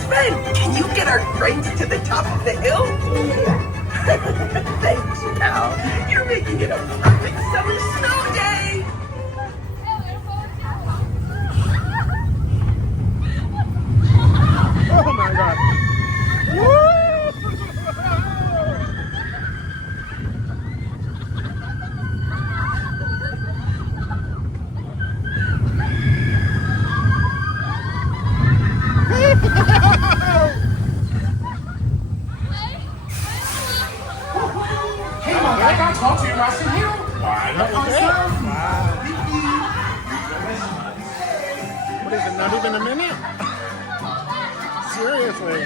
Sven, can you get our friends to the top of the hill? Thanks, pal. You're making it a perfect summer snow day. Oh my God. Woo! Hey, my guy, can I talk to you while I sit here? Why not? What is it, not even a minute? Seriously.